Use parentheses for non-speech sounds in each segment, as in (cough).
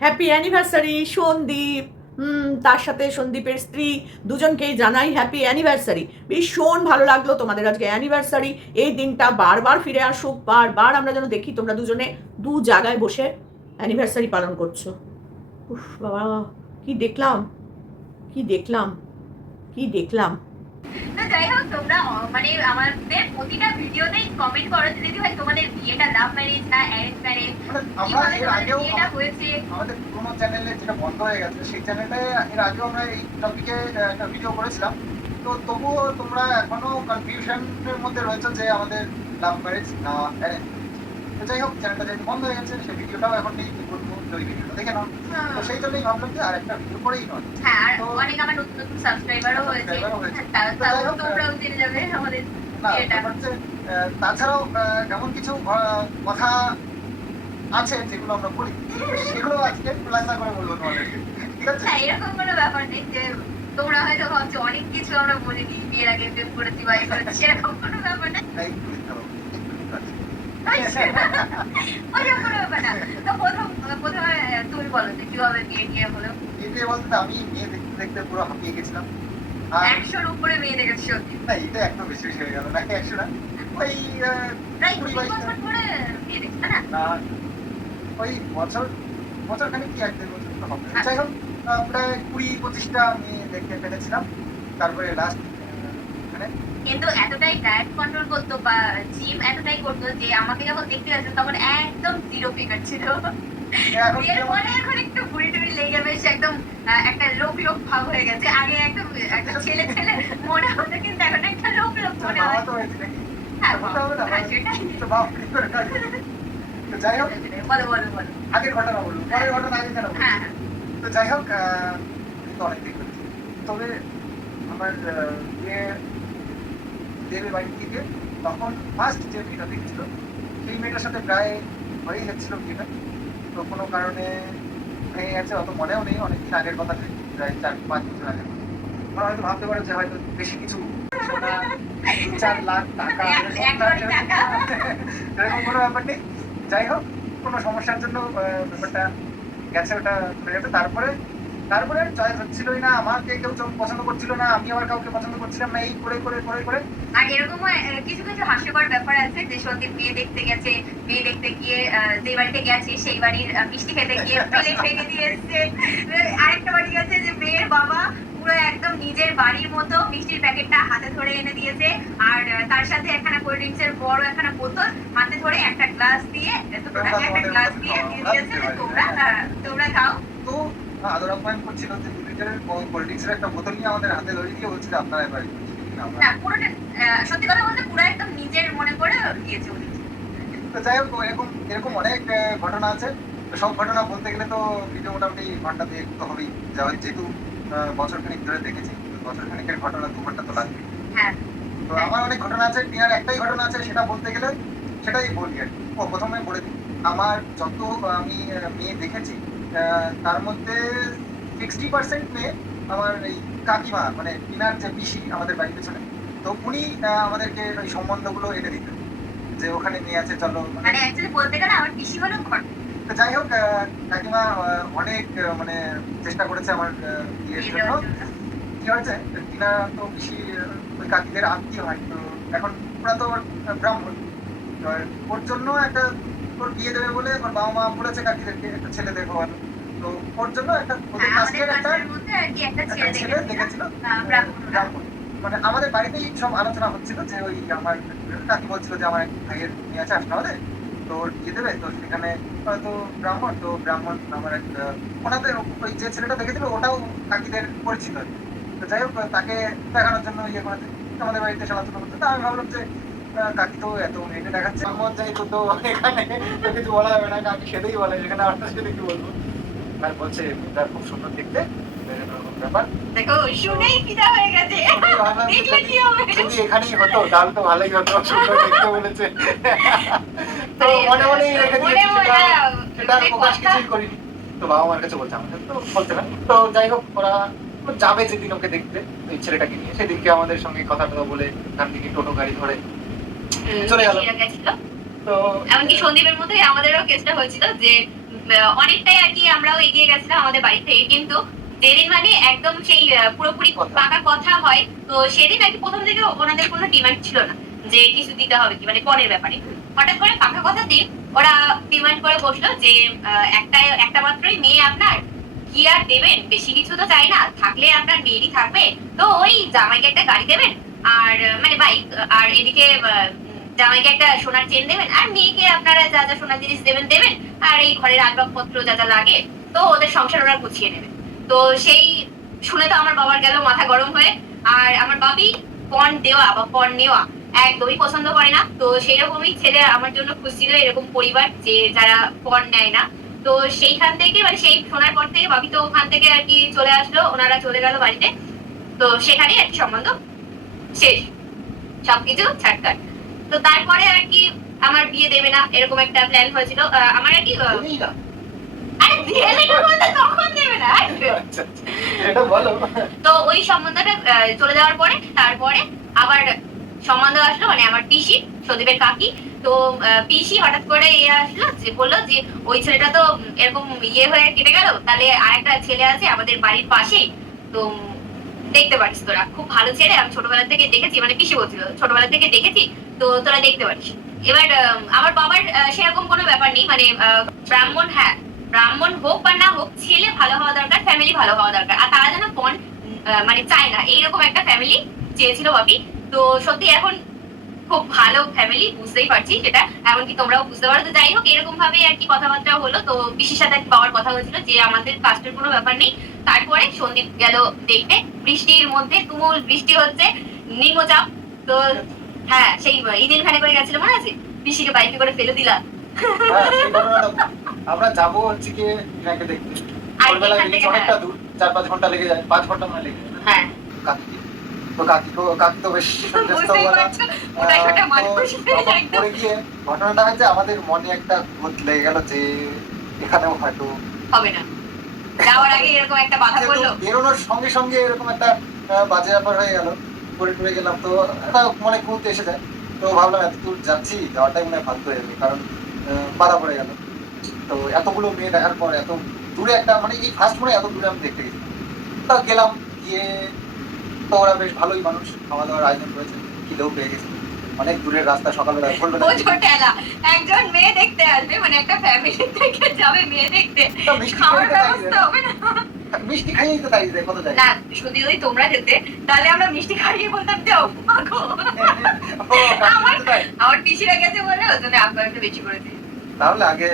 Happy anniversary Sandeep হুম, তার সাথে সন্দীপের স্ত্রী, দুজনকেই জানাই হ্যাপি অ্যানিভার্সারি ভীষণ ভালো লাগল তোমাদের আজকে অ্যানিভার্সারি এই দিনটা বারবার ফিরে আসুক, বারবার আমরা যেন দেখি তোমরা দুজনে দু জায়গায় বসে অ্যানিভার্সারি পালন করছ। উফ বাবা, কি দেখলাম? কি দেখলাম? কি দেখলাম? তো যাই হোক তোমরা মানে আমাদের প্রতিটা ভিডিওতেই কমেন্ট করো যে দিদি ভাই তোমাদের বিয়েটা লাভ ম্যারেজ না অ্যারেঞ্জ ম্যারেজ মানে কীভাবে তোমাদের বিয়েটা হয়েছে? আমাদের পুরোনো চ্যানেলে যেটা বন্ধ হয়ে গেছে সেই চ্যানেলে এর আগেও আমরা এই টপিকে একটা ভিডিও করেছিলাম। তো তবুও তোমরা এখনও কনফিউশনের মধ্যে রয়েছে যে আমাদের লাভ ম্যারেজ না অ্যারেঞ্জ যাই হোক চ্যানেলটা যেহেতু বন্ধ হয়ে গেছে সেই ভিডিওটাও এখন নেই কি বলব ওই ভিডিওটা দেখে নাও। তো সেই জন্যই ভাবলাম যে আর একটা ভিডিও করেই নয় হ্যাঁ আর অনেক আমার নতুন নতুন সাবস্ক্রাইবারও হয়েছে। Subscriber ও হয়েছে। তা- তো যাই তাও হোক, তোমরাও জেনে যাবে আমাদের না এটা। ব্যাপার হচ্ছে, আহ, তাছাড়াও এমন কিছু কথা আছে যেগুলো আমরা বলি সেগুলো আজকে খোলাসা করে বলব তোমাদেরকে। ঠিক আছে? এরকম কোনো ব্যাপার নেই যে তোমরা হয়তো ভাবছ অনেক কিছু আমরা বলিনি বিয়ের আগে প্রেম করেছি বা সেরকম কোনো ব্যাপার না আমি মেয়ে দেখতে দেখতে পুরো হাঁপিয়ে গেছিলাম একশোর উপরে মেয়ে দেখেছি সত্যি না এটা একদম বেশি বেশি হয়ে গেল না একশো না ওই কুড়ি মেয়ে দেখছে না ওই বছর বছর খানিক কি এক দেড় বছর হবে। যাই হোক প্রায় কুড়ি পঁচিশটা আমি দেখতে পেরেছিলাম তারপরে লাস্ট কিন্তু এতটাই ডায়েট কন্ট্রোল করতো বা জিম এতটাই করতো যে আমাকে যখন দেখতে যাচ্ছে তখন একদম জিরো ফিগার ছিল। এখন একটু ভুড়ি টুড়ি লেগে বেশ একদম একটা লোক লোক ভাব হয়ে গেছে। আগে একদম একটা ছেলে ছেলে মনে হতো কিন্তু এখন একটা লোক লোক মনে হয়। তো হ্যাঁ হ্যাঁ, যাই হোক বলো বলো বলো। আগের ঘটনা বলুন পরের ঘটনা আগে কেন বলুন? হ্যাঁ হ্যাঁ। তো যাই হোক আহ, অনেক দিন তবে আমার বিয়ে দেবের বাড়ি থেকে তখন ফার্স্ট যে মেয়েটা দেখছিল সেই মেয়েটার সাথে প্রায় হয়েই যাচ্ছিল বিয়েটা। তো কোনো কারণে ভেঙে গেছে অত মনেও নেই অনেকদিন আগের কথা প্রায় চার পাঁচ বছর আগে ওরা হয়তো ভাবতে পারে যে হয়তো বেশি কিছু সোনা দু চার লাখ টাকা। এরকম কোনো ব্যাপার নেই। যাই হোক কোনো সমস্যার জন্য ব্যাপারটা গেছে ওটা তারপরে তারপরে চয়েস হচ্ছিলই না আমাকে কেউ পছন্দ করছিল না আমি আবার কাউকে পছন্দ করছিলাম না এই করে করে করে করে। আর এরকম কিছু কিছু হাস্যকর ব্যাপার আছে যে সন্দীপ মেয়ে দেখতে গেছে মেয়ে দেখতে গিয়ে যে বাড়িতে গেছে সেই বাড়ির মিষ্টি খেতে গিয়ে প্লেট ভেঙে দিয়ে এসছে। আরেকটা বাড়ি গেছে যে মেয়ের বাবা পুরো একদম নিজের বাড়ির মতো মিষ্টির প্যাকেটটা হাতে ধরে এনে দিয়েছে আর তার সাথে একখানা কোল্ড ড্রিঙ্কস এর বড় একখানা বোতল হাতে ধরে একটা গ্লাস দিয়ে একটা গ্লাস দিয়ে দিয়ে দিয়েছে তোমরা তোমরা খাও। তো আদর আপ্যায়ন করছিল যে দু লিটারের কোল্ড একটা বোতল নিয়ে আমাদের হাতে ধরে দিয়ে বলছিল আপনারা এবার না পুরোটা সত্যি কথা বলতে পুরো একদম নিজের মনে করে দিয়েছে উনি। তো যাই হোক এরকম এরকম অনেক ঘটনা আছে। সব ঘটনা বলতে গেলে তো ভিডিও মোটামুটি ঘণ্টা দিয়ে তো হবেই। যাওয়ার যেহেতু বছর খানিক ধরে দেখেছি বছর খানিকের ঘটনা দু ঘণ্টা তো লাগবে হ্যাঁ। তো আমার অনেক ঘটনা আছে টিনার একটাই ঘটনা আছে সেটা বলতে গেলে সেটাই বলি আর। ও প্রথমে বলে দিই আমার যত আমি মেয়ে দেখেছি তার মধ্যে সিক্সটি পার্সেন্ট মেয়ে আমার এই কাকিমা মানে টিনার যে পিসি আমাদের বাড়ির পেছনে তো উনি আমাদেরকে ওই সম্বন্ধগুলো এনে দিতেন যে ওখানে মেয়ে আছে চলো মানে মানে অ্যাকচুয়ালি বলতে গেলে আমার পিসি হলো ঘর। তো যাই হোক কাকিমা অনেক মানে চেষ্টা করেছে আমার বিয়ের জন্য। কি হয়েছে? টিনা তো বেশি ওই কাকিদের আত্মীয় হয় তো এখন ওরা তো ব্রাহ্মণ। ওর জন্য একটা ওর বিয়ে দেবে বলে ওর বাবা মা বলেছে কাকিদেরকে একটা ছেলে দেখো ভালো। তো ওর জন্য একটা ওদের হ্যাঁ, আমাদের কাস্টের একটা ছেলে ছেলে দেখেছিল ব্রাহ্মণ। মানে আমাদের বাড়িতেই সব আলোচনা হচ্ছিল যে ওই আমার কাকি বলছিল যে আমার ভাইয়ের মেয়ে আছে হাসপাতালে তো ওর বিয়ে দেবে তো সেখানে হয়তো ব্রাহ্মণ তো ব্রাহ্মণ আমার এক ওনাদের ওই যে ছেলেটা দেখেছিল ওটাও কাকিদের পরিচিত। তো যাই হোক তাকে দেখানোর জন্য ইয়ে করেছে তো আমাদের বাড়িতে এসে আলোচনা করছে তা আমি ভাবলাম যে কাকি তো এত মেয়েটা দেখাচ্ছে আমার যাই তো তো এখানে কিছু বলা যাবে না কাকি সেটাই বলে এখানে আপনার সাথে কি বলব? আর বলছে মেয়েটা খুব সুন্দর দেখতে ব্যাপার। দেখো শুনেই ফিদা হয়ে গেছে। আমি ভাবলাম যে দেখলে কি হবে? যদি এখানেই হতো তাহলে তো ভালোই হতো সুন্দর দেখতে বলেছে। তো মনে মনেই রেখে দিয়েছি সেটা সেটা মানে প্রকাশ কিছুই করিনি। তো বাবা মার কাছে বলছে আমাদের তো বলতে না। তো যাই হোক ওরা যাবে যেদিন ওকে দেখতে ওই ছেলেটাকে নিয়ে। সেদিনকে আমাদের সঙ্গে কথা বলে ওখান থেকে টোটো গাড়ি ধরে চলে গেল। তো এমনকি সন্দীপের মধ্যে আমাদেরও কেসটা হয়েছিল যে অনেকটাই আর কি আমরাও এগিয়ে গেছিলাম আমাদের বাড়ি থেকে কিন্তু যেদিন মানে একদম সেই পুরোপুরি। পাকা কথা হয় তো সেদিন আর কি প্রথম থেকে ওনাদের কোনো ডিমান্ড ছিল না যে কিছু দিতে হবে কি মানে পরের ব্যাপারে। হঠাৎ করে পাকা কথা দিন ওরা ডিমান্ড করে বসল যে একটা একটা মাত্রই মেয়ে আপনার কি আর দেবেন? বেশি কিছু তো চাই না। থাকলে আপনার মেয়েরই থাকবে। তো ওই জামাইকে একটা গাড়ি দেবেন। আর মানে বাইক আর এদিকে জামাইকে একটা সোনার চেন দেবেন, আর মেয়েকে আপনারা যা যা সোনার জিনিস দেবেন দেবেন, আর এই ঘরের আসবাবপত্র যা যা লাগে, তো ওদের সংসার ওরা গুছিয়ে নেবেন তো সেই শুনে তো আমার বাবার গেল, মাথা গরম হয়ে, আর আমার বাবি পণ দেওয়া বা পণ নেওয়া একদমই পছন্দ করে না। তো সেই রকমই ছেলে আমার জন্য খুঁজছিল এরকম পরিবার যে যারা পণ নেয় না। তো সেইখান থেকে মানে সেই শোনার পর থেকে ভাবি তো ওখান থেকে আর কি চলে আসলো, ওনারা চলে গেল বাড়িতে। তো সেখানেই আর কি সম্বন্ধ শেষ। সবকিছু ছাটকাট তো তারপরে আর কি আমার বিয়ে দেবে না এরকম একটা প্ল্যান হয়েছিল। আমার আর কি আচ্ছা, আচ্ছা। তো ওই সম্বন্ধটা চলে যাওয়ার পরে তারপরে আবার সম্বন্ধ আসলো মানে আমার পিসি সদীপের কাকি। তো পিসি হঠাৎ করে ইয়ে আসলো যে বলল যে ওই ছেলেটা তো এরকম ইয়ে হয়ে কেটে গেল তাহলে আরেকটা ছেলে আছে আমাদের বাড়ির পাশেই। তো দেখতে পারিস তোরা। খুব ভালো ছেলে আমি ছোটবেলা থেকে দেখেছি মানে পিসি বলছিল ছোটবেলা থেকে দেখেছি তো তোরা দেখতে পারিস। এবার আমার বাবার সেরকম কোনো ব্যাপার নেই মানে ব্রাহ্মণ হ্যাঁ ব্রাহ্মণ হোক বা না হোক ছেলে ভালো হওয়া দরকার ফ্যামিলি ভালো হওয়া দরকার। আর তারা যেন আহ, মানে চায় না এইরকম একটা ফ্যামিলি চেয়েছিল বাপি তো সত্যি এখন খুব ভালো ফ্যামিলি বুঝতেই পারছি সেটা এমনকি তোমরাও বুঝতে পারো। তো যাই হোক এরকম ভাবে আর কি কথাবার্তা হলো। তো পিসির সাথে পাওয়ার কথা হয়েছিল যে আমাদের কাস্টের কোনো ব্যাপার নেই। তারপরে সন্দীপ গেল দেখতে। বৃষ্টির মধ্যে তুমুল বৃষ্টি হচ্ছে নিম্নচাপ। তো হ্যাঁ সেই ঈদের ভ্যানে করে গেছিল মনে আছে? পিসিকে বাইকে করে ফেলে দিলাম। হ্যাঁ। আমরা যাব হচ্ছে গিয়ে টিনাকে দেখতে। ভোরবেলা অনেকটা দূর চার পাঁচ ঘণ্টা লেগে যায় পাঁচ ঘণ্টা মানে লেগে যায়। হ্যাঁ। কাকি। তো কাকি তো কাকি তো বেশ (laughs) ব্যস্ত পরে গিয়ে ঘটনাটা হয়েছে আমাদের মনে একটা ভূত লেগে গেল যে এখানেও হয়তো হবে না। যাওয়ার আগে এরকম একটা বাধা পড়ল। বেরোনোর সঙ্গে সঙ্গে এরকম একটা বাজে ব্যাপার হয়ে গেল। করে টুরে গেলাম তো একটা মনে কুত এসে যায়। তো ভাবলাম এত দূর যাচ্ছি যাওয়াটাই মনে হয় ফালতু হয়ে যাবে কারণ বাধা পড়ে গেল। তো এতগুলো মেয়ে দেখার পর এত দূরে একটা মানে এই ফার্স্ট মনে এত দূরে আমি দেখতে গেছি। তা গেলাম গিয়ে তো ওরা বেশ ভালোই মানুষ খাওয়া দাওয়ার আয়োজন করেছে খিদেও পেয়ে গেছে। অনেক দূরের রাস্তা সকালবেলা ছোটেলা একজন মেয়ে দেখতে আসবে মানে একটা ফ্যামিলি থেকে যাবে মেয়ে দেখতে। খাওয়ার খাইয়ে ব্যবস্থা হবে না। মিষ্টি খাইয়েই তো তাই যায় কত যায় না যদি তোমরা যেতে তাহলে আমরা মিষ্টি খাইয়ে বলতাম যাও তো আমার পিসিরা গেছে বলে ওই জন্য আপনার একটু বেশি করে দিই তাহলে আগে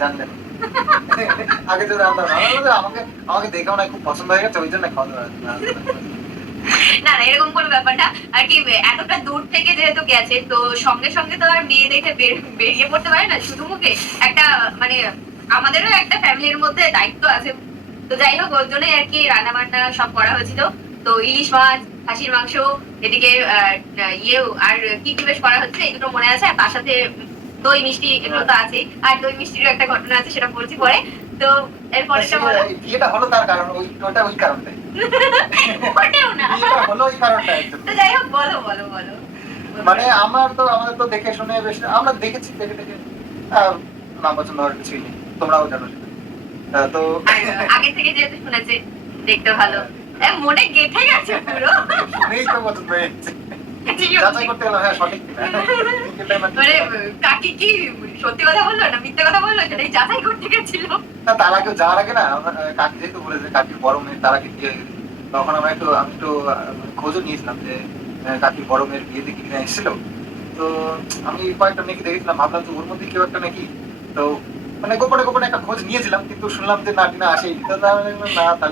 জানলেন। আগে তো জানতাম না আমাকে আমাকে দেখে মনে হয় খুব পছন্দ হয়ে গেছে ওই জন্য খাওয়া দাওয়া না, না এরকম কোনো ব্যাপার না। আর কি এতটা দূর থেকে যেহেতু গেছে তো সঙ্গে সঙ্গে তো আর মেয়ে দেখে বেরিয়ে পড়তে পারে না শুধু মুখে একটা মানে আমাদেরও একটা ফ্যামিলির মধ্যে দায়িত্ব আছে। তো যাই হোক ওর জন্যই আর কি রান্না বান্না সব করা হয়েছিল। তো ইলিশ মাছ খাসির মাংস এদিকে ইয়েও আর কি কি বেশ করা হচ্ছে দুটো মনে আছে। আর তার সাথে দই মিষ্টি এগুলো তো আছে আর দই মিষ্টিরও একটা ঘটনা আছে সেটা বলছি পরে। তো এরপরেটা বলো বিয়েটা হলো তার কারণ ওই ওটা ওই কারণটাই। ওটাও না। বিয়েটা হলো ওই কারণটা তো যাই হোক বলো বলো বলো। মানে আমার তো আমাদের তো দেখে শুনে বেশ আমরা দেখেছি দেখে দেখে। না পছন্দ হওয়ার কিছুই নেই। তোমরাও জানো তো আগে থেকে যেহেতু শুনেছে দেখতে ভালো। মনে গেঁথে গেছে পুরো। শুনেই তো পছন্দ হয়ে গেছে। যাচাই করতে গেলাম হ্যাঁ সঠিক। মানে- কাকি কি সত্যি কথা বলল না মিথ্যে কথা বলল? সেটাই যাচাই করতে গেছিল। না তার আগে যাওয়ার আগে না কাকি যেহেতু বলেছে কাকির বড় মেয়ে তার আগে বিয়ে তখন আমরা একটু আমি একটু খোঁজও নিয়েছিলাম যে কাকির বড় মেয়ের বিয়েতে কি এসেছিল। তো আমি কয়েকটা মেয়েকে দেখেছিলাম ভাবলাম যে ওর মধ্যে কেউ একটা নাকি? তো মানে গোপনে গোপনে একটা খোঁজ নিয়েছিলাম কিন্তু শুনলাম যে না টিনা আসেই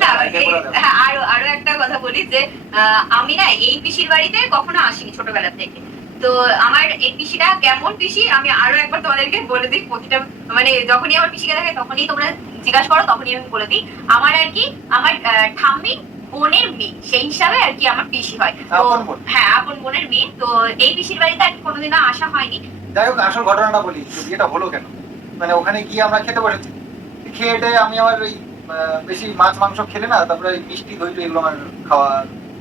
না। আরও আরও একটা কথা বলি যে আমি না এই পিসির বাড়িতে কখনো আসিনি ছোটবেলা থেকে। তো আমার এই পিসিটা কেমন পিসি আমি আরও একবার তোমাদেরকে বলে দিই প্রতিটা মানে যখনই আমার পিসিকে দেখে তখনই তোমরা জিজ্ঞাসা করো তখনই আমি বলে দিই। আমার আর কি আমার ঠাম্মি বোনের মেয়ে সেই হিসাবে আর কি আমার পিসি হয়। তো হ্যাঁ আপন বোনের মেয়ে। তো এই পিসির বাড়িতে আর কি কোনোদিনও আসা হয়নি। যাই হোক আসল ঘটনাটা বলি বিয়েটা হলো কেন? মানে ওখানে গিয়ে আমরা খেতে বসেছি। খেয়ে আমি আবার ওই বেশি মাছ মাংস খেলে না তারপরে ওই মিষ্টি দই এগুলো আমার খাওয়া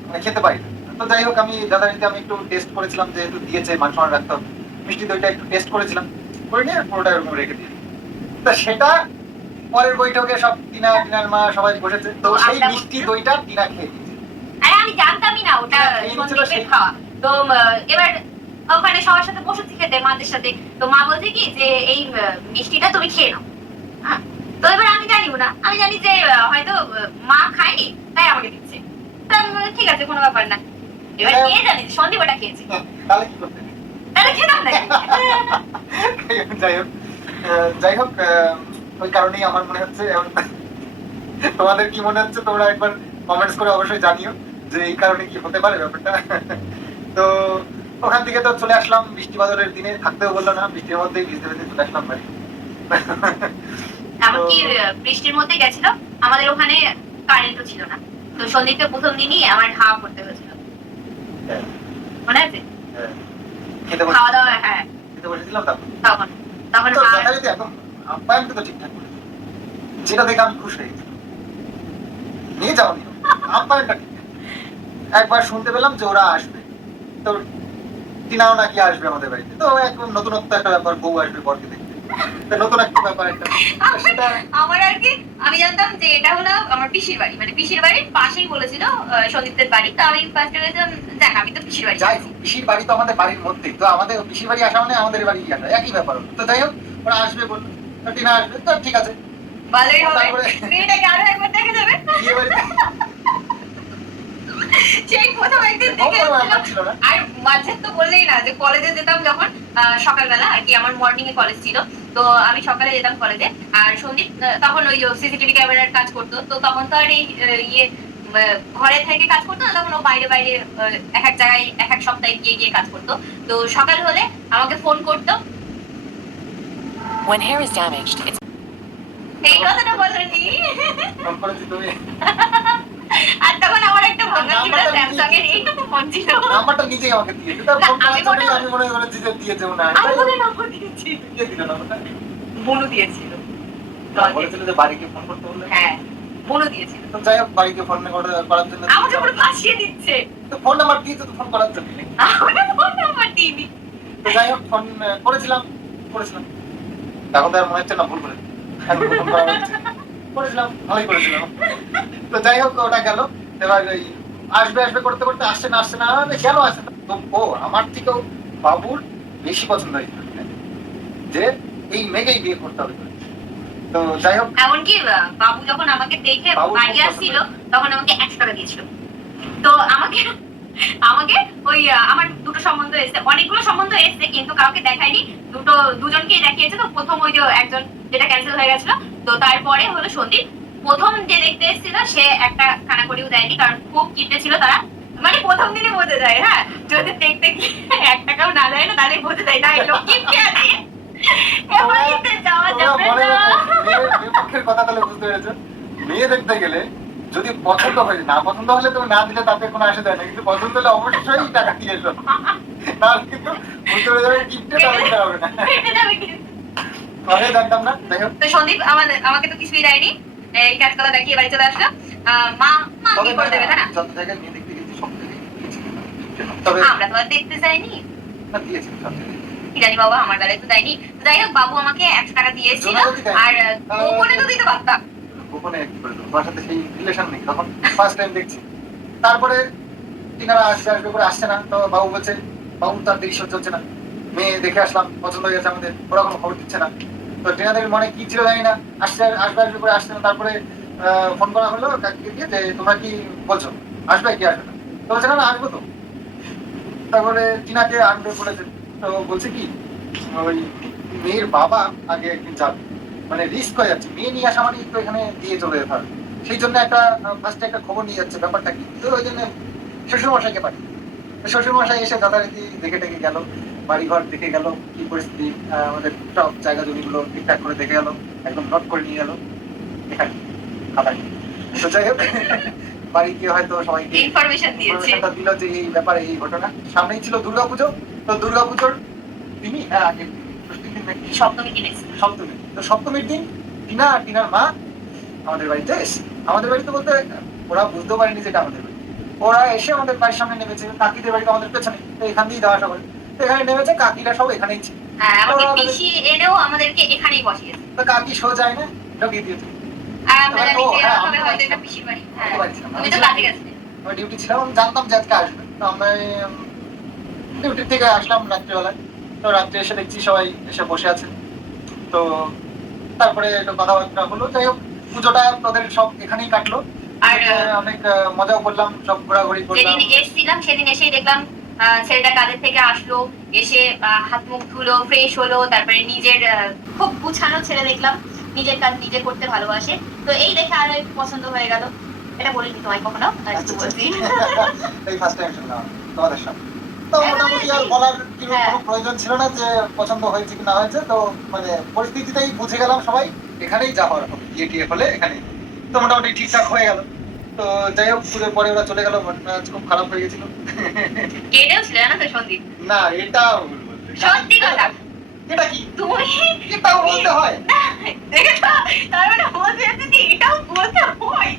মানে খেতে পারি না। তো যাই হোক আমি দাদারিতে আমি একটু টেস্ট করেছিলাম যেহেতু দিয়েছে মাংস মাংস রাখতে হবে। মিষ্টি দইটা একটু টেস্ট করেছিলাম। করে নিয়ে পুরোটা এরকম রেখে দিই তা সেটা পরের বৈঠকে সব টিনা টিনার মা সবাই বসেছে। তো ও, সেই মিষ্টি দইটা টিনা খেয়ে নিয়েছে। আরে আমি জানতামই না ওটা সন্দীপের খাওয়া। তো এবার ওখানে সবার সাথে বসেছি খেতে মাদের সাথে। তো মা বলছে কি যে এই মিষ্টিটা তুমি খেয়ে নাও। হ্যাঁ, তো এবার আমি জানিও না। আমি জানি যে হয়তো মা খায়নি তাই আমাকে দিচ্ছে। তো আমি বললাম, ঠিক আছে কোনো ব্যাপার না। এবার। কে জানি সন্দীপ ওটা খেয়েছে। তাহলে খেতাম না (laughs) যাই হোক যাই হোক ওই কারণেই আমার মনে হচ্ছে তোমাদের কি মনে হচ্ছে তোমরা একবার কমেন্টস করে অবশ্যই জানিও যে এই কারণে কি হতে পারে ব্যাপারটা। (laughs) তো ওখান থেকে তো চলে আসলাম বৃষ্টি বাদলের দিনে থাকতেও বলল না বৃষ্টির মধ্যেই ভিজতে ভিজতে চলে আসলাম বাড়ি। এমনকি বৃষ্টির মধ্যে গেছিল আমাদের ওখানে কারেন্টও ছিল না। তো সন্দীপকে প্রথম দিনই আমার হাওয়া করতে হয়েছিল। হ্যাঁ, মনে আছে? হ্যাঁ। খাওয়া দাওয়া হ্যাঁ। তখন? তখন। আপ্যায়নটা তো ঠিকঠাক করেছে। যেটা দেখে আমি খুশি গেছি। নিয়ে যাওনি। (laughs) আপ্যায়নটা একবার শুনতে পেলাম যে ওরা আসবে। তো টিনাও নাকি আসবে আমাদের বাড়িতে। তো একদম নতুনত্ব একটা ব্যাপার বউ আসবে বরকে দেখতে। নতুন একটা ব্যাপার একটা। আমার আর কি আমি জানতাম যে এটা হলো আমার পিসির বাড়ি। মানে পিসির বাড়ির পাশেই বলেছিল সন্দীপদের বাড়ি। তো আমি ফার্স্টে ভেবেছিলাম যাক আমি তো পিসির বাড়ি যাই পিসির বাড়ি তো আমাদের বাড়ির মধ্যেই। তো আমাদের পিসির বাড়ি আসা মানে আমাদের বাড়ি আসা। একই ব্যাপার তো যাই হোক ওরা আসবে বলল। টিনা আসবে। তো ঠিক আছে। ভালোই হবে। মেয়েটাকে আরও একবার দেখা যাবে। সেই প্রথম একদিন না। আর মাঝে তো বললেই না যে কলেজে যেতাম যখন সকালবেলা আর কি আমার মর্নিং এ কলেজ ছিল। তো আমি সকালে যেতাম কলেজে আর সন্দীপ তখন ওই সিসিটিভি ক্যামেরার কাজ করতো। তো তখন তো আর এই ইয়ে ঘরে থেকে কাজ করতো না তখন ও বাইরে বাইরে এক এক জায়গায় এক এক সপ্তাহে গিয়ে গিয়ে কাজ করতো। তো সকাল হলে আমাকে ফোন করতো। When hair is damaged, it's এই কথাটা তুমি। (laughs) আর তখন আমার একটা ভাঙা ছিল স্যামসাং এর এইটুকু ফোন ছিল। নাম্বারটা নিজেই আমাকে দিয়েছে। তার ফোন আমি মনে- আমি মনে করেছি যে দিয়েছে মনে আমি মনে নম্বর দিয়েছি। দিয়ে দিল নাম্বারটা? বনু দিয়েছিল। বলেছিল যে বাড়িকে ফোন করতে বললে। হ্যাঁ বনু দিয়েছিল। তো যাই হোক বাড়িকে ফোন করার জন্য আমাকে পুরো ফাঁসিয়ে দিচ্ছে। তো ফোন নাম্বার দিয়েছে তো ফোন করার জন্য আমাকে ফোন নাম্বার দিইনি। তো যাই হোক ফোন করেছিলাম করেছিলাম। এখন তো আর মনে হচ্ছে না ভুল করে এখন ফোন করা হচ্ছে। করেছিলাম ভালোই করেছিলাম (laughs) তো যাই হোক ওটা গেল। এবার এই আসবে আসবে করতে করতে আসছে না আসছে না আসছে না। তো ও আমার থেকেও বাবুর বেশি পছন্দ হয়েছিল যে এই মেয়েকেই বিয়ে করতে হবে। তো যাই হোক। এমনকি বাবু যখন আমাকে দেখে বাড়ি আসছিল তখন আমাকে একশো টাকা দিয়েছিল। তো আমাকে আমাকে ওই আমার দুটো সম্বন্ধ এসেছে। অনেকগুলো সম্বন্ধ এসেছে কিন্তু কাউকে দেখায়নি। দুটো দুজনকেই দেখিয়েছে। তো প্রথম ওই যে একজন যেটা ক্যান্সেল হয়ে গেছিল। তো তারপরে হলো সন্দীপ প্রথম যে দেখতে এসেছিল সে একটা কানাকড়িও দেয়নি কারণ খুব কিনতে ছিল তারা। মানে প্রথম দিনে বোঝা যায় হ্যাঁ? যদি দেখতে এক টাকাও না দেয় না তাহলে বোঝা যায় না এগুলো কিনতে আছে। কথা তাহলে বুঝতে পেরেছ। মেয়ে দেখতে গেলে যদি পছন্দ হয় না পছন্দ হলে তুমি না দিলে তাতে কোনো আসে যায় না কিন্তু পছন্দ হলে অবশ্যই টাকা দিয়ে এসো। তাহলে কিন্তু বুঝতে পেরে যাবে দিতে হবে না। তো সন্দীপ আমাকে তো কিছুই দেয়নি এই কাজ কথা দেখিয়ে বাড়ি চলে আসলো। মা মা কি করে দেবে না যত জায়গায় মেয়ে দেখতে গেছি সব জায়গায় দিয়েছি। তবে আমরা তো আর দেখতে চাইনি। না দিয়েছি সব জায়গায়। কি জানি বাবা আমার বেলায় তো দেয়নি। যাই হোক বাবু আমাকে একশো টাকা দিয়েছিল। জোনা যদি দেয়। আর গোপনে তো দিতে পারতাম। গোপনে কি করে দেবো? তোমার সাথে সেই রিলেশন নেই তখন ফার্স্ট টাইম দেখছি। তারপরে তিনারা আসছে আসবে করে আসছে না। তো বাবু বলছে বাবু তার দেরি সহ্য হচ্ছে না। মেয়ে দেখে আসলাম পছন্দ হয়ে গেছে আমাদের। ওরা কোনো খবর দিচ্ছে না। মনে কি ছিল জানি না। তারপরে ফোন করা হলো দিয়ে যে, তোমরা কি বলছো? আসবে কি আসবে না? তো বলছে, না আসব তো। তারপরে টিনাকে আনবে বলেছে। তো বলছে কি, ওই মেয়ের বাবা আগে একদিন যাবে। মানে রিস্ক হয়ে যাচ্ছে। মেয়ে নিয়ে আসা মানে এখানে দিয়ে চলে যেতে হবে। সেই জন্য একটা ফার্স্টে একটা খবর নিয়ে যাচ্ছে ব্যাপারটা কি? তো ওই জন্য শ্বশুর মশাইকে পারি শ্বশুর মশাই এসে যথারীতি দেখে টেকে গেল, বাড়িঘর দেখে গেল, কি পরিস্থিতি আমাদের সব জায়গা জমিগুলো ঠিকঠাক করে দেখে গেল একদম নোট করে নিয়ে গেল এখানে খাতায়। তো যাই হোক (laughs) বাড়ি গিয়ে হয়তো সবাইকে ইনফরমেশনটা দিল যে এই ব্যাপারে এই ঘটনা। সামনেই ছিল দুর্গাপুজো। তো দুর্গাপুজোর দিনই আগের দিন ষষ্ঠীর দিন নাকি? সপ্তমী সপ্তমী তো সপ্তমীর দিন টিনা আর টিনার মা আমাদের বাড়িতে এসে আমাদের বাড়িতে বলতে ওরা বুঝতে পারেনি যেটা আমাদের বাড়ি। ওরা এসে আমাদের বাড়ির সামনে নেমেছে। কাকিদের বাড়িতে আমাদের পেছনে। তো এখান দিয়েই যাওয়া সবাই তো এখানে নেমেছে কাকিরা সব এখানেই ছিল। হ্যাঁ আমাকে ওরা এনেও আমাদেরকে এখানেই বসিয়েছে তো কাকি শো না? এটাও দিয়েছে আমরা ও, জানি যে হ্যাঁ, হবে হয়তো বাড়ি পিসির বাড়ি। হ্যাঁ আমি বাড়ি ছিলাম। তুমি তো কাজে গেছিলে আমার ডিউটি ছিলাম আমি জানতাম যে আজকে আসবে। তো আমরা ডিউটি থেকে আসলাম রাত্রিবেলায়। তো রাত্রে এসে দেখছি সবাই এসে বসে আছে। তো তারপরে একটু কথাবার্তা হলো। যাই হোক পুজোটা তোদের সব এখানেই কাটলো। আর অনেক মজাও করলাম সব ঘোরাঘুরি করলাম। যেদিন এসেছিলাম সেদিন এসেই দেখলাম ছেলেটা কাজের থেকে আসলো এসে হাত মুখ ধুলো ফ্রেশ হলো তারপরে নিজের খুব গুছানো ছেলে দেখলাম নিজের কাজ নিজে করতে ভালোবাসে। তো এই দেখে আরও একটু পছন্দ হয়ে গেল। এটা বলিনি তোমায় কখনো বলছি এই ফার্স্ট টাইম শুনলাম তোমাদের সামনে তো হ্যাঁ, মোটামুটি আর বলার হ্যাঁ। কোনো প্রয়োজন ছিল না যে পছন্দ হয়েছে কি না হয়েছে? তো মানে পরিস্থিতিতেই বুঝে গেলাম সবাই এখানেই যা হওয়ার হবে। বিয়ে টিয়ে হলে এখানেই। তো মোটামুটি ঠিকঠাক হয়ে গেল। তো যাই হোক পুজোর পরে ওরা চলে গেল খুব খারাপ হয়ে গেছিল। ছিল জানো তো সন্দীপ? না এটা সত্যি কথা। এটা কি? তুমি এটাও বলতে হয়? তার মানে বলতে যাচ্ছি এটাও বলতে হয়।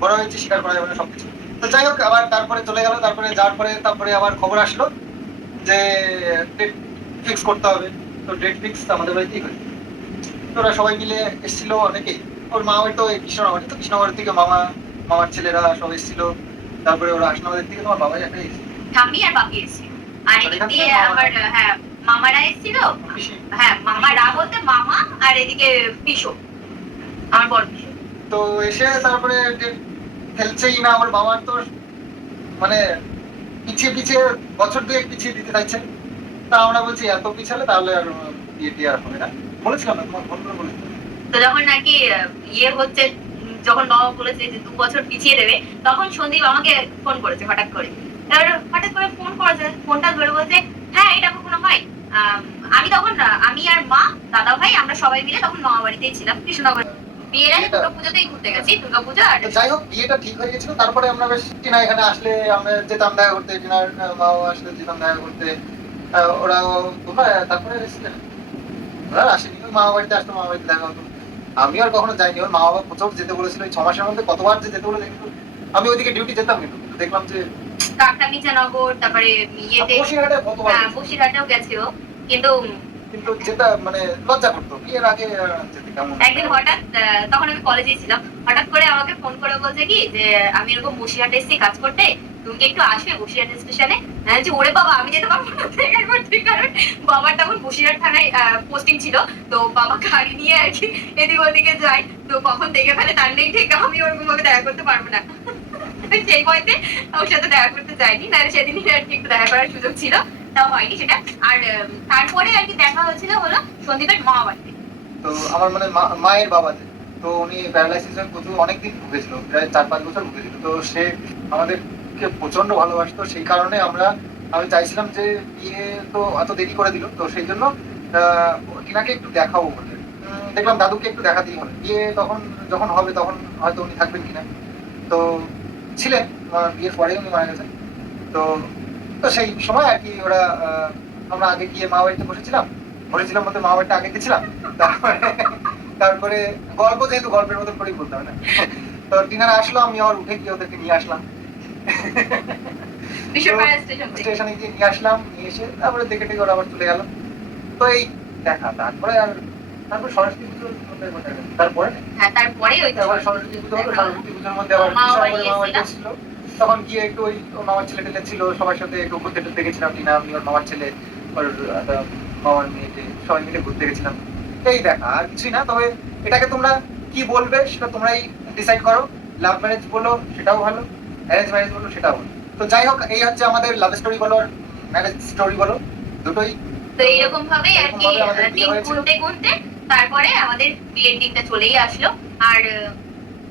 বড় হয়েছে স্বীকার করা যাবে না সবকিছু। তো যাই হোক আবার তারপরে চলে গেল তারপরে যাওয়ার পরে তারপরে আবার খবর আসলো যে ডেট ফিক্স করতে হবে। তো ডেট ফিক্স আমাদের বাড়িতেই হয়েছে তো ওরা সবাই মিলে এসেছিল অনেকেই ওর মা ওই তো এই কৃষ্ণনগরে তো কৃষ্ণনগরের থেকে মামা মামার ছেলেরা সব এসেছিল। তারপরে ওরা হাসনাবাদের থেকে তোমার বাবাই একটা এসেছিল ঠাম্মি আর বাকি এসেছিল। আর এদিক। আমার হ্যাঁ মামারা এসেছিল। হ্যাঁ মামারা বলতে মামা আর এদিকে পিসো। আমার বড় পিসো। তো এসে তারপরে ডেট ফেলছেই না আমার বাবার তো মানে পিছিয়ে পিছিয়ে বছর দুয়েক পিছিয়ে দিতে চাইছে। তা আমরা বলছি এত পিছালে তাহলে আর বিয়ে টিয়ে আর হবে না। বলেছিলাম না তোমার ফোন করে বলেছিলাম। তো যখন নাকি ইয়ে হচ্ছে যখন বাবা বলেছে যে দু বছর পিছিয়ে দেবে তখন সন্দীপ আমাকে ফোন করেছে হঠাৎ করে। এবার হঠাৎ করে ফোন করেছে ফোনটা ধরে বলছে হ্যাঁ এটা কখনো হয়। আম, তখন আমি আর মা দাদা ভাই আমরা সবাই মিলে তখন মামা বাড়িতেই ছিলাম কৃষ্ণনগর। বিয়ের আগে ঘুরতে গেছি যাই বিয়েটা ঠিক হয়ে তারপরে আমরা এখানে আসলে আমরা দেখা করতে ওরাও তারপরে বাড়িতে আসতো মামা বাড়িতে দেখা হতো। আমি আর কখনো যাইনি। ওর মা বাবা প্রচুর যেতে বলেছিল ওই ছ মাসের মধ্যে কতবার যে যেতে বলে কিন্তু আমি ওইদিকে ডিউটি যেতাম কিন্তু দেখলাম যে কাকটা তারপরে ইয়েতে বসিরহাটে কতবার হ্যাঁ বসিরহাটেও গেছে ও কিন্তু কিন্তু যেটা মানে লজ্জা করতো বিয়ের আগে যেতে কেমন একদিন হঠাৎ তখন আমি কলেজে ছিলাম হঠাৎ করে আমাকে ফোন করে বলছে কি যে আমি এরকম বসিরহাটে এসেছি কাজ করতে তুমি একটু আসবে বসিরহাট স্টেশনে। আমি বলছি, ওরে বাবা আমি যেতে পারব না। থেকে করতে কারণ বাবার তখন বসিরহাট থানায় পোস্টিং ছিল। তো বাবা গাড়ি নিয়ে আর কি এদিক ওদিকে যায়। তো কখন দেখে ফেলে তার নেই ঠিক আমি ওরকম ভাবে দেখা করতে পারব না। সেই ভয়তে ওর সাথে দেখা করতে যাইনি না সেদিনই আর কি একটু দেখা করার সুযোগ ছিল। তাও হয়নি সেটা। আর তারপরে আর কি দেখা হয়েছিল হলো সন্দীপের মা বাড়িতে। তো আমার মানে মায়ের বাবা যে তো উনি প্যারালাইসিস হয়ে প্রচুর অনেকদিন ভুগেছিল প্রায় চার পাঁচ বছর ভুগেছিল। তো সে আমাদেরকে প্রচণ্ড ভালোবাসতো, সেই কারণে আমরা, আমি চাইছিলাম যে বিয়ে তো এত দেরি করে দিল, তো সেই জন্য টিনাকে একটু দেখাবো বলে। দেখলাম দাদুকে একটু দেখাতেই হবে বিয়ে তখন যখন হবে তখন হয়তো উনি থাকবেন কিনা। তো ছিলেন বিয়ের পরে উনি মারা গেছেন। তো তো সেই সময় আর কি ওরা আমরা আগে গিয়ে মা বাড়িতে বসেছিলাম। বসেছিলাম বলতে মা বাড়িতে আগে গেছিলাম। তারপরে তারপরে গল্প যেহেতু গল্পের মতন করেই বলতে হবে না। তো টিনারা আসলো, আমি আবার উঠে গিয়ে ওদেরকে নিয়ে আসলাম। (laughs) স্টেশন গিয়ে আসলাম নিয়ে এসে তারপরে দেখে টেকে ওরা আবার চলে গেল। তো এই দেখা তারপরে আর তারপর সরস্বতী? তারপরে? হ্যাঁ তারপরে সরস্বতী পুজো হলো সরস্বতী পুজোর মধ্যে আবার তখন গিয়ে একটু ওই মামার ছেলে টেলে ছিল সবার সাথে একটু ঘুরতে টুরতে গেছিলাম টিনা আমি ওর মামার ছেলে ওর মামার মেয়েকে সবাই মিলে ঘুরতে গেছিলাম। এই দেখা আর কিছুই না তবে এটাকে তোমরা কি বলবে সেটা তোমরাই ডিসাইড করো। লাভ ম্যারেজ বলো সেটাও ভালো। অ্যারেঞ্জ ম্যারেজ বলো সেটাও ভালো তো যাই হোক এই হচ্ছে আমাদের লাভ স্টোরি বলো ম্যারেজ স্টোরি বলো দুটোই। তো এইরকম ভাবে আর কি দিন গুনতে গুনতে তারপরে আমাদের বিয়ের দিনটা চলেই আসলো। আর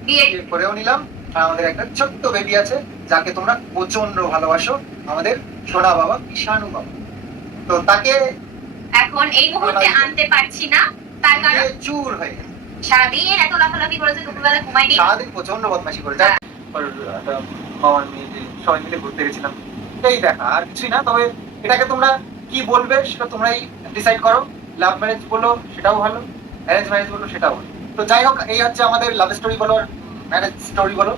বিয়ের বিয়ে করেও নিলাম। আর আমাদের একটা ছোট্ট বেবি আছে যাকে তোমরা প্রচণ্ড ভালোবাসো আমাদের সোনা বাবা কিষাণু বাবা। তো তাকে এখন এই মুহূর্তে আনতে পারছি না তার কারণ চুর হয়ে গেছে। সারাদিন এত লাফালাফি করেছে দুপুরবেলা ঘুমাইনি সারাদিন প্রচণ্ড বদমাশি করে যায় মামার মেয়েকে সবাই মিলে ঘুরতে গেছিলাম। এই দেখা আর কিছুই না তবে এটাকে তোমরা কি বলবে সেটা তোমরাই ডিসাইড করো। লাভ ম্যারেজ বলো সেটাও ভালো। অ্যারেঞ্জ ম্যারেজ বলো সেটাও ভালো। তো যাই হোক এই হচ্ছে আমাদের লাভ স্টোরি বলো ম্যারেজ স্টোরি বলো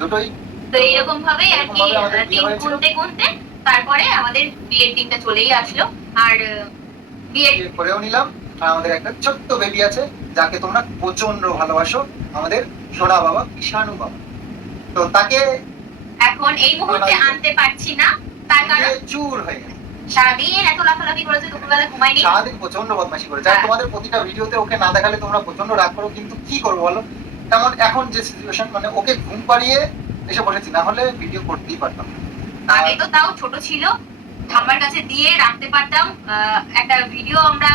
দুটোই। তো এইরকম ভাবে আর কি দিন গুনতে গুনতে তারপরে আমাদের বিয়ের দিনটা চলেই আসলো। আর বিয়ের বিয়ে করেও নিলাম। আর আমাদের একটা ছোট্ট বেবি আছে যাকে তোমরা প্রচণ্ড ভালোবাসো। আমাদের সোনা বাবা কিষাণু বাবা। তো তাকে এখন এই মুহূর্তে আনতে পারছি না তার কারণ চুর হয়ে গেছে। সারাদিন এত লাফালাফি করেছে দুপুরবেলা ঘুমাইনি সারাদিন প্রচণ্ড বদমাশি করেছে। আর হ্যাঁ। তোমাদের প্রতিটা ভিডিওতে ওকে না দেখালে তোমরা প্রচণ্ড রাগ করো কিন্তু কি করব বলো? তেমন এখন যে সিচুয়েশন মানে ওকে ঘুম পাড়িয়ে এসে বসেছি না হলে ভিডিও করতেই পারতাম আগে তো তাও ছোট ছিল। ঠাম্মার কাছে দিয়ে রাখতে পারতাম। একটা ভিডিও আমরা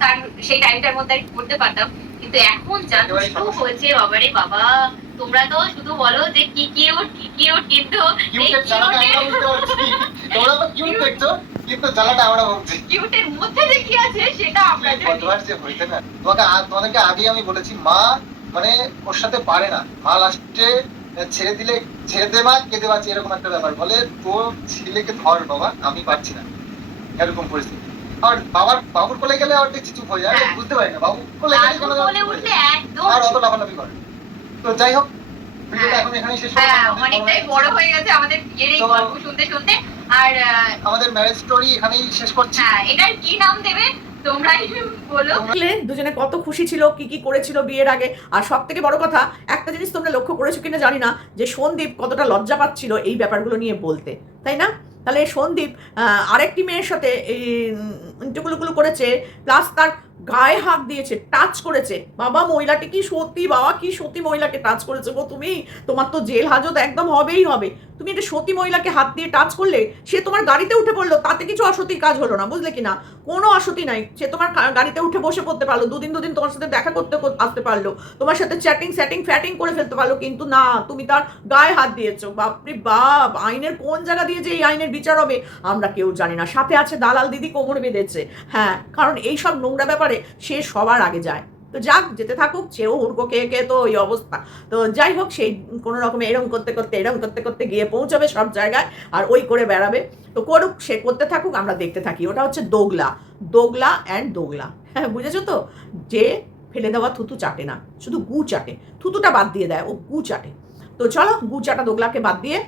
তার সেই টাইমটার মধ্যে করতে পারতাম। কিন্তু এখন যা দুষ্টু হয়েছে বাবারে বাবা। তোমরা তো শুধু বলো যে কি কিউট কি কিউট কিন্তু তোমরা তো কিউট দেখছ কিন্তু জ্বালাটা আমরা কিউটের মধ্যে যে কি আছে সেটা আমরা না। তোমাকে তোমাদেরকে আগে আমি বলেছি মা মানে ওর সাথে পারে না। মা লাস্টে ছেড়ে দিলে ছেড়ে দে মা কেঁদে বাঁচি এরকম একটা ব্যাপার। বলে তোর ছেলেকে ধর বাবা আমি পারছি না। এরকম পরিস্থিতি। আর বাবার বাবুর কোলে গেলে আর দেখছি চুপ হয়ে যায়। আমি হ্যাঁ। বুঝতে পারি না বাবু কোলে গেলে কেন আর অত লাফালাফি করে তো যাই হোক ভিডিওটা হ্যাঁ। এখন এখানেই শেষ হ্যাঁ অনেকটাই বড় হয়ে গেছে আমাদের বিয়ের এই গল্প শুনতে শুনতে। আর আমাদের ম্যারেজ স্টোরি এখানেই শেষ করছি। হ্যাঁ এটার কি নাম দেবে? তোমরাই বলো। দেখলে দুজনে কত খুশি ছিল কি কি করেছিল বিয়ের আগে। আর সব থেকে বড় কথা একটা জিনিস তোমরা লক্ষ্য করেছ কিনা জানি না যে সন্দীপ কতটা লজ্জা পাচ্ছিল এই ব্যাপারগুলো নিয়ে বলতে। তাই না? তাহলে সন্দীপ আরেকটি মেয়ের সাথে এই ইন্টুকুলুকুলু করেছে প্লাস তার গায়ে হাত দিয়েছে টাচ করেছে। বাবা, মহিলাটি কি সত্যি? বাবা, কি সত্যি মহিলাকে টাচ করেছে গো তুমি? তোমার তো জেল হাজত একদম হবেই হবে। তুমি একটা সতী মহিলাকে হাত দিয়ে টাচ করলে, সে তোমার গাড়িতে উঠে পড়ল, তাতে কিছু অসতির কাজ হলো না, বুঝলে কি না কোনো অসতি নাই। সে তোমার গাড়িতে উঠে বসে পড়তে পারল, দুদিন দুদিন তোমার সাথে দেখা করতে আসতে পারল, তোমার সাথে চ্যাটিং স্যাটিং ফ্যাটিং করে ফেলতে পারল, কিন্তু না, তুমি তার গায়ে হাত দিয়েছ। বাপরে বাপ, আইনের কোন জায়গা দিয়ে যে এই আইনের বিচার হবে? আমরা কেউ জানি না। সাথে আছে দালাল দিদি কোমর বেঁধেছে। হ্যাঁ কারণ এই সব নোংরা ব্যাপারে সে সবার আগে যায়। তো যাক, যেতে থাকুক, সেও হুড়কো খেয়ে খেয়ে তো ওই অবস্থা। তো যাই হোক, সেই কোনো রকমে এরম করতে করতে, এরম করতে করতে গিয়ে পৌঁছাবে সব জায়গায় আর ওই করে বেড়াবে। তো করুক, সে করতে থাকুক, আমরা দেখতে থাকি। ওটা হচ্ছে দোগলা। দোগলা অ্যান্ড দোগলা। হ্যাঁ বুঝেছ তো? যে ফেলে দেওয়া থুতু চাটে না, শুধু গু চাটে। থুতুটা বাদ দিয়ে দেয়, ও গু চাটে। তো চলো, গু চাটা দোগলাকে বাদ দিয়ে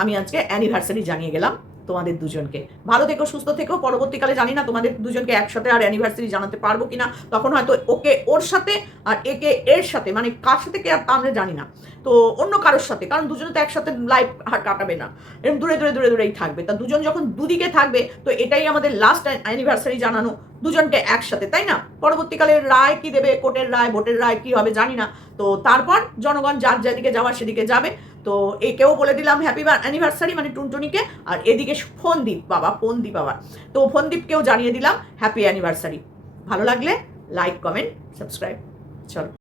আমি আজকে অ্যানিভার্সারি জানিয়ে গেলাম। তোমাদের দুজনকে। ভালো থেকো, সুস্থ থেকো, পরবর্তীকালে জানি না তোমাদের দুজনকে একসাথে আর অ্যানিভার্সারি জানাতে পারব কিনা। তখন হয়তো ওকে ওর সাথে আর একে এর সাথে মানে কার সাথে কে আর তা আমরা জানি না। তো অন্য কারোর সাথে, কারণ দুজনে তো একসাথে লাইফ কাটাবে না। এরকম দূরে দূরে দূরে, দূরেই থাকবে। তা দুজন যখন দুদিকে থাকবে, তো এটাই আমাদের লাস্ট অ্যানিভার্সারি জানানো দুজনকে একসাথে, তাই না? পরবর্তীকালে রায় কি দেবে, কোর্টের রায়, ভোটের রায় কি হবে জানি না। তো তারপর জনগণ যার যেদিকে যাওয়ার সেদিকে যাবে। তো একেও বলে দিলাম হ্যাপি অ্যানিভার্সারি মানে টুনটুনিকে, আর এদিকে ফোনদীপ, বাবা ফোনদীপ বাবা তো ফোনদীপকেও জানিয়ে দিলাম হ্যাপি অ্যানিভার্সারি ভালো লাগলে লাইক কমেন্ট সাবস্ক্রাইব চলো।